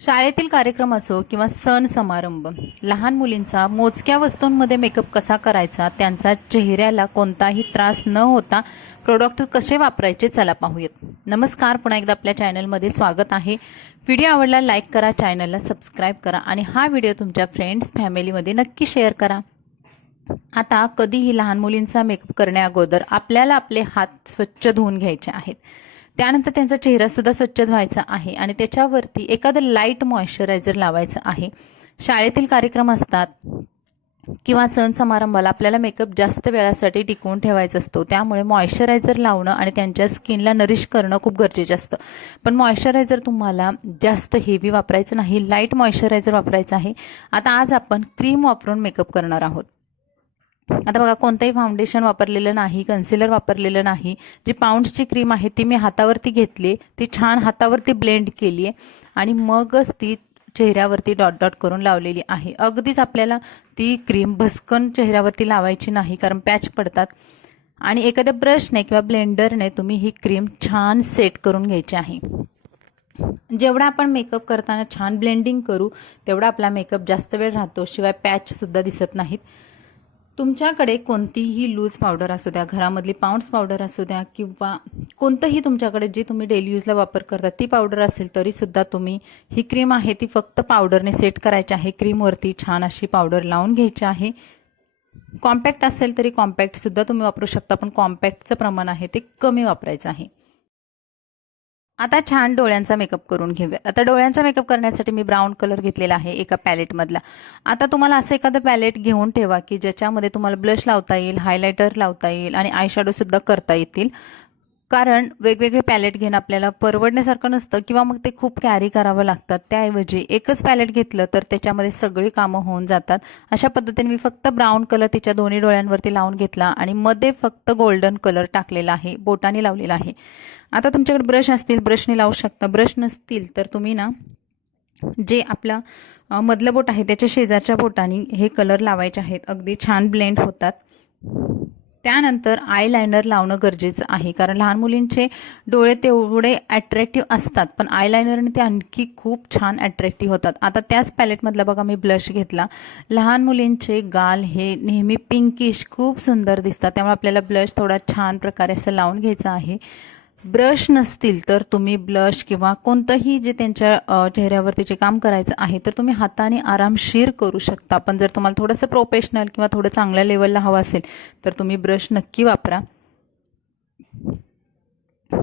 शाळेतील कार्यक्रम असो किंवा सण समारंभ, लहान मुलींचा मोजक्या वस्तूंमध्ये मेकअप कसा करायचा, त्यांचा चेहऱ्याला कोणताही त्रास न होता प्रोडक्ट कसे वापरायचे, चला पाहूयात. नमस्कार, पुन्हा एकदा आपल्या चॅनलमध्ये स्वागत आहे. व्हिडिओ आवडला लाईक करा, चॅनलला सबस्क्राईब करा आणि हा व्हिडिओ तुमच्या फ्रेंड्स फॅमिलीमध्ये नक्की शेअर करा. आता कधीही लहान मुलींचा मेकअप करण्या अगोदर आपल्याला आपले हात स्वच्छ धुवून घ्यायचे आहेत. त्यानंतर त्यांचा चेहरासुद्धा स्वच्छ धुवायचा आहे आणि त्याच्यावरती एखादं लाईट मॉइश्चरायझर लावायचं आहे. शाळेतील कार्यक्रम असतात किंवा सण समारंभाला आपल्याला मेकअप जास्त वेळासाठी टिकवून ठेवायचा असतो, त्यामुळे मॉइश्चरायझर लावणं आणि त्यांच्या स्किनला नरिश करणं खूप गरजेचं असतं. पण मॉइश्चरायझर तुम्हाला जास्त हेवी वापरायचं नाही, लाईट मॉइश्चरायझर वापरायचं आहे. आता आज आपण क्रीम वापरून मेकअप करणार आहोत. आता बघा, कोणतंही फाउंडेशन वापरलेलं नाही, कन्सिलर वापरलेलं नाही. जी पाऊंड्सची क्रीम आहे ती मी हातावरती घेतली, ती छान हातावरती ब्लेंड केली आहे आणि मगच ती चेहऱ्यावरती डॉट डॉट करून लावलेली आहे. अगदीच आपल्याला ती क्रीम भस्कन चेहऱ्यावरती लावायची नाही, कारण पॅच पडतात. आणि एखाद्या ब्रशने किंवा ब्लेंडरने तुम्ही ही क्रीम छान सेट करून घ्यायची आहे. जेवढा आपण मेकअप करताना छान ब्लेंडिंग करू तेवढा आपला मेकअप जास्त वेळ राहतो, शिवाय पॅचसुद्धा दिसत नाहीत. तुमच्याकडे कोणतीही लूज पावडर असू द्या, घरामधली पाऊंड्स पावडर असू द्या किंवा कोणतंही तुमच्याकडे जी तुम्ही डेली यूजला वापर करता ती पावडर असेल तरीसुद्धा तुम्ही ही क्रीम आहे ती फक्त पावडरने सेट करायची आहे. क्रीमवरती छान अशी पावडर लावून घ्यायची आहे. कॉम्पॅक्ट असेल तरी कॉम्पॅक्टसुद्धा तुम्ही वापरू शकता, पण कॉम्पॅक्टचं प्रमाण आहे ते कमी वापरायचं आहे. आता छान डोळ्यांचा मेकअप करून घेऊया. आता डोळ्यांचा मेकअप करण्यासाठी मी ब्राऊन कलर घेतलेला आहे एका पॅलेटमधला. आता तुम्हाला असं एखादं पॅलेट घेऊन ठेवा की ज्याच्यामध्ये तुम्हाला ब्लश लावता येईल, हायलायटर लावता येईल आणि आय शॅडोसुद्धा करता येतील. कारण वेगवेगळे पॅलेट घेणं आपल्याला परवडण्यासारखं नसतं किंवा मग ते खूप कॅरी करावं लागतात. त्याऐवजी एकच पॅलेट घेतलं तर त्याच्यामध्ये सगळी कामं होऊन जातात. अशा पद्धतीने मी फक्त ब्राऊन कलर तिच्या दोन्ही डोळ्यांवरती लावून घेतला आणि मध्ये फक्त गोल्डन कलर टाकलेला आहे, बोटाने लावलेला आहे. आता तुमच्याकडे ब्रश असतील ब्रशने लावू शकता, ब्रश नसतील तर तुम्ही ना जे आपला मधलं बोट आहे त्याच्या शेजारच्या बोटाने हे कलर लावायचे आहेत. अगदी छान ब्लेंड होतात. त्यानंतर आयलायनर लावणं गरजेचं आहे, कारण लहान मुलींचे डोळे तेवढे अट्रॅक्टिव्ह असतात पण आयलायनरने ते आणखी खूप छान अट्रॅक्टिव्ह होतात. आता त्याच पॅलेटमधला बघा मी ब्लश घेतला. लहान मुलींचे गाल हे नेहमी पिंकिश खूप सुंदर दिसतात, त्यामुळे आपल्याला ब्लश थोडा छान प्रकारे असं लावून घ्यायचा आहे. ब्रश नसतील तर तुम्ही ब्लश किंवा कोणतंही जे त्यांच्या चेहऱ्यावरती जे काम करायचं आहे तर तुम्ही हाताने आरामशीर करू शकता. पण जर तुम्हाला थोडंसं प्रोफेशनल किंवा थोडं चांगल्या लेवलला हवं असेल तर तुम्ही ब्रश नक्की वापरा.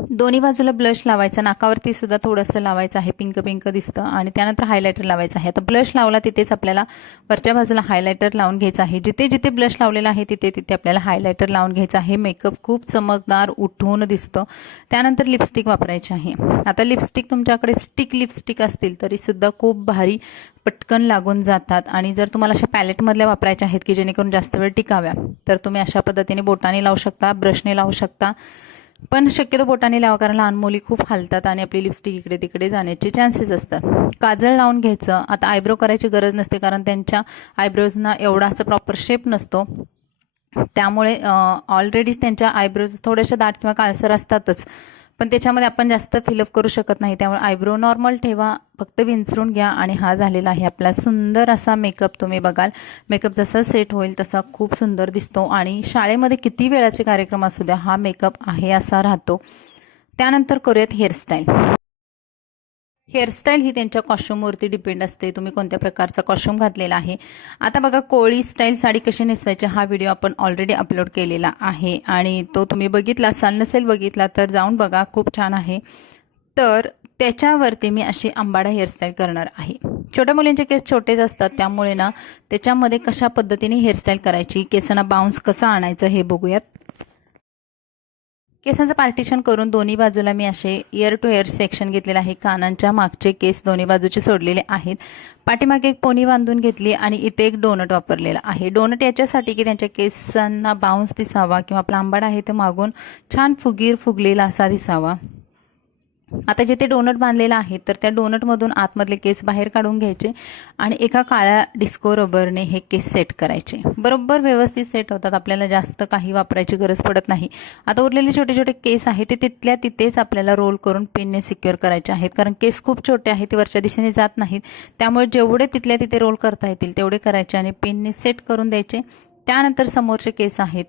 दोन्ही बाजूला ब्लश लावायचा, नाकावरती सुद्धा थोडंसं लावायचं आहे, पिंक पिंक दिसतं. आणि त्यानंतर हायलायटर लावायचं आहे. आता ब्लश लावला तिथेच आपल्याला वरच्या बाजूला हायलायटर लावून घ्यायचं आहे. जिथे जिथे ब्लश लावलेला आहे तिथे तिथे आपल्याला हायलायटर लावून घ्यायचं आहे. मेकअप खूप चमकदार उठून दिसतं. त्यानंतर लिपस्टिक वापरायची आहे. आता लिपस्टिक तुमच्याकडे स्टिक लिपस्टिक असतील तरीसुद्धा खूप भारी पटकन लागून जातात. आणि जर तुम्हाला अशा पॅलेटमधल्या वापरायच्या आहेत की जेणेकरून जास्त वेळ टिकाव्या तर तुम्ही अशा पद्धतीने बोटाने लावू शकता, ब्रशने लावू शकता. पण शक्यतो बोटाने लावा, कारण लहान मुली खूप हलतात आणि आपली लिपस्टिक इकडे तिकडे जाण्याचे चान्सेस असतात. काजळ लावून घ्यायचं. आता आयब्रो करायची गरज नसते, कारण त्यांच्या आयब्रोजना एवढा असा प्रॉपर शेप नसतो, त्यामुळे ऑलरेडीच त्यांच्या आयब्रोज थोड्याशा दाट किंवा काळसर असतातच, पण त्याच्यामध्ये आपण जास्त फिलअप करू शकत नाही. त्यामुळे आयब्रो नॉर्मल ठेवा, फक्त विंचरून घ्या आणि हा झालेला आहे आपला सुंदर असा मेकअप. तुम्ही बघाल मेकअप जसा सेट होईल तसा खूप सुंदर दिसतो आणि शाळेमध्ये किती वेळाचे कार्यक्रम असू द्या हा मेकअप आहे असा राहतो. त्यानंतर करूयात हेअरस्टाईल. हेअरस्टाईल ही त्यांच्या कॉस्ट्युमवरती डिपेंड असते, तुम्ही कोणत्या प्रकारचा कॉस्ट्युम घातलेला आहे. आता बघा, कोळी स्टाईल साडी कशी नेसवायची हा व्हिडिओ आपण ऑलरेडी अपलोड केलेला आहे आणि तो तुम्ही बघितला असाल, नसेल बघितला तर जाऊन बघा, खूप छान आहे. तर त्याच्यावरती मी अशी अंबाडा हेअरस्टाईल करणार आहे. छोट्या मुलींचे केस छोटेच असतात, त्यामुळे ना त्याच्यामध्ये कशा पद्धतीने हेअरस्टाईल करायची, केसांना बाउन्स कसा आणायचं हे बघूयात. केसांचं पार्टिशन करून दोन्ही बाजूला मी असे इयर टू इयर सेक्शन घेतलेलं आहे. कानांच्या मागचे केस दोन्ही बाजूचे सोडलेले आहेत. पाठीमागे एक पोनी बांधून घेतली आणि इथे एक डोनट वापरलेला आहे. डोनट याच्यासाठी की त्यांच्या केसांना बाउन्स दिसावा किंवा आपला आंबाडा आहे ते मागून छान फुगीर फुगलेला असा दिसावा. आता जिथे डोनट बांधलेला आहे तर त्या डोनटमधून आतमधले केस बाहेर काढून घ्यायचे आणि एका काळ्या डिस्को रबरने हे केस सेट करायचे. बरोबर व्यवस्थित सेट होतात, आपल्याला जास्त काही वापरायची गरज पडत नाही. आता उरलेले छोटे छोटे केस आहेत ते तिथल्या तिथेच आपल्याला रोल करून पिनने सिक्युअर करायचे आहेत, कारण केस खूप छोटे आहेत, ते वरच्या दिशेने जात नाहीत. त्यामुळे जेवढे तिथल्या तिथे रोल करता येतील तेवढे करायचे आणि पिनने सेट करून द्यायचे. त्यानंतर समोरचे केस आहेत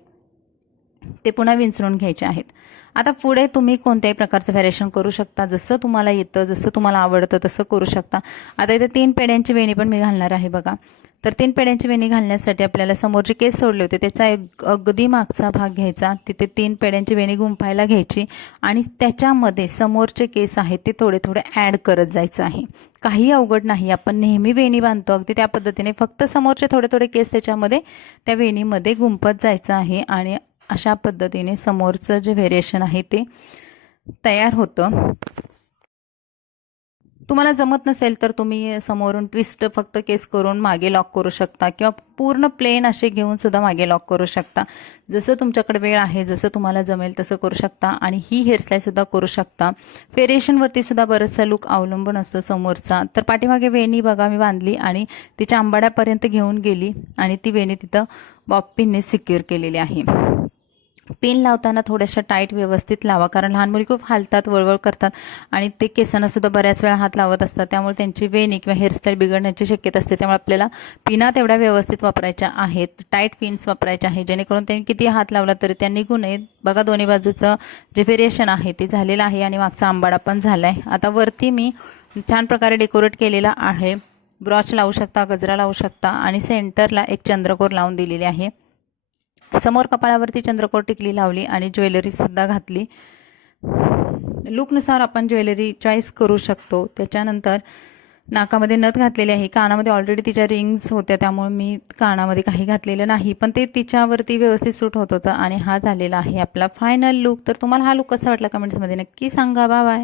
ते पुन्हा विंचरून घ्यायचे आहेत. आता पुढे तुम्ही कोणत्याही प्रकारचं व्हेरिएशन करू शकता, जसं तुम्हाला येतं, जसं तुम्हाला आवडतं तसं करू शकता. आता इथे 3 पेड्यांची वेणी पण मी घालणार आहे बघा. तर 3 पेड्यांची वेणी घालण्यासाठी आपल्याला समोर जे केस सोडले होते त्याचा अगदी मागचा भाग घ्यायचा, तिथे 3 पेड्यांची वेणी गुंफायला घ्यायची आणि त्याच्यामध्ये समोरचे केस आहेत ते थोडे थोडे ॲड करत जायचं आहे. काही अवघड नाही, आपण नेहमी वेणी बांधतो अगदी त्या पद्धतीने, फक्त समोरचे थोडे थोडे केस त्याच्यामध्ये त्या वेणीमध्ये गुंफत जायचं आहे आणि अशा पद्धतीने समोरचं जे व्हेरिएशन आहे ते तयार होतं. तुम्हाला जमत नसेल तर तुम्ही समोरून ट्विस्ट फक्त केस करून मागे लॉक करू शकता किंवा पूर्ण प्लेन असे घेऊन सुद्धा मागे लॉक करू शकता. जसं तुमच्याकडे वेळ आहे, जसं तुम्हाला जमेल तसं करू शकता आणि ही हेअरस्टाईल सुद्धा करू शकता. व्हेरिएशनवरती सुद्धा बरंचसा लुक अवलंबून असतं समोरचा. तर पाठीमागे वेणी बघा मी बांधली आणि तिच्या आंबाड्यापर्यंत घेऊन गेली आणि ती वेणी तिथं बॉब पिनने सिक्युअर केलेली आहे. पिन लावताना थोड्याशा टाईट व्यवस्थित लावा, कारण लहान मुली खूप हालतात, वळवळ करतात आणि ते केसांना सुद्धा बऱ्याच वेळा हात लावत असतात, त्यामुळे त्यांची वेणी किंवा हेअरस्टाईल बिघडण्याची शक्यता असते. त्यामुळे आपल्याला पिना तेवढ्या व्यवस्थित वापरायच्या आहेत, टाईट पिन्स वापरायच्या आहेत, जेणेकरून त्यांनी किती हात लावला तरी त्या निघू नयेत. बघा दोन्ही बाजूचं जे व्हेरिएशन आहे ते झालेलं आहे आणि मागचा आंबाडा पण झाला आहे. आता वरती मी छान प्रकारे डेकोरेट केलेला आहे. ब्रॉच लावू शकता, गजरा लावू शकता आणि सेंटरला एक चंद्रकोर लावून दिलेली आहे. समोर कपाळावरती चंद्रकोर टिकली लावली आणि ज्वेलरी सुद्धा घातली. लुकनुसार आपण ज्वेलरी चॉईस करू शकतो. त्याच्यानंतर नाकामध्ये नथ घातलेली आहे, कानामध्ये ऑलरेडी तिच्या रिंग्स होत्या त्यामुळे मी कानामध्ये काही घातलेलं नाही, पण ते तिच्यावरती व्यवस्थित सूट होत होतं आणि हा झालेला आहे आपला फायनल लुक. तर तुम्हाला हा लुक कसा वाटला कमेंट्समध्ये नक्की सांगा. Bye bye.